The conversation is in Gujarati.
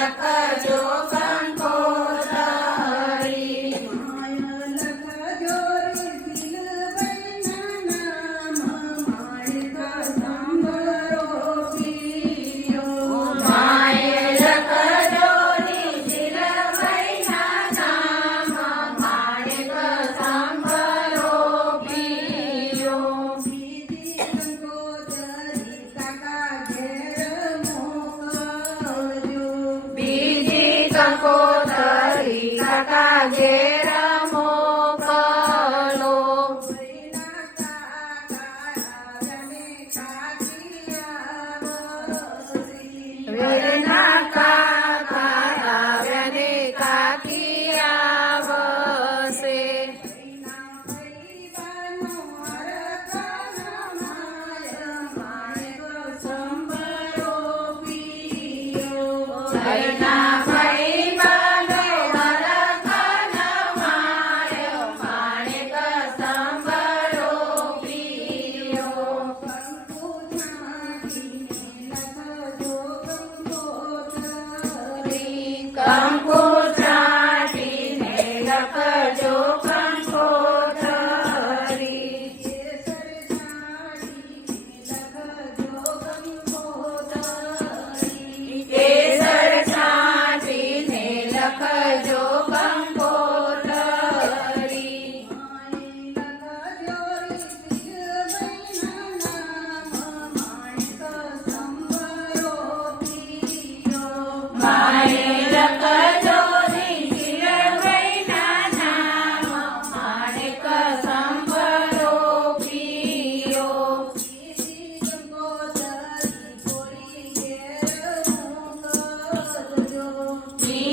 લખજો કંકોતરી માય લખજો રે દિલબરના નામ માણેક સંભરો પીયો માય લખજો દિલવૈના નામ માણેક સંભરો પીયો બીજી કંકોતરી કાકા ઘેર મોકલજો બીજી કંકોતરી કાકા ઘેર મોકલો ભઈના કાકા રમે કાકિયા વેરના કાકા આવ્યા ને કાકી આવશે ભઈના ભઈવાનો હરખના માય સંભળો પીયો ભાઈના ભાઈ બાનો હરખન માર્યો માણેક સંભળો પીયો કંકુ છાંટીને લખજો કંકોતરી કંકુ છાંટીને લખજો કંકોતરી કેસર છાંટીને લખજો કંકોતરી કેસર છાંટીને લખજો કંકોતરી માય લખજો દિલબરના નામ માણેક સંભળો પીયો માય લખજો દિલવૈના નામ માણેક સંભળો પીયો બીજી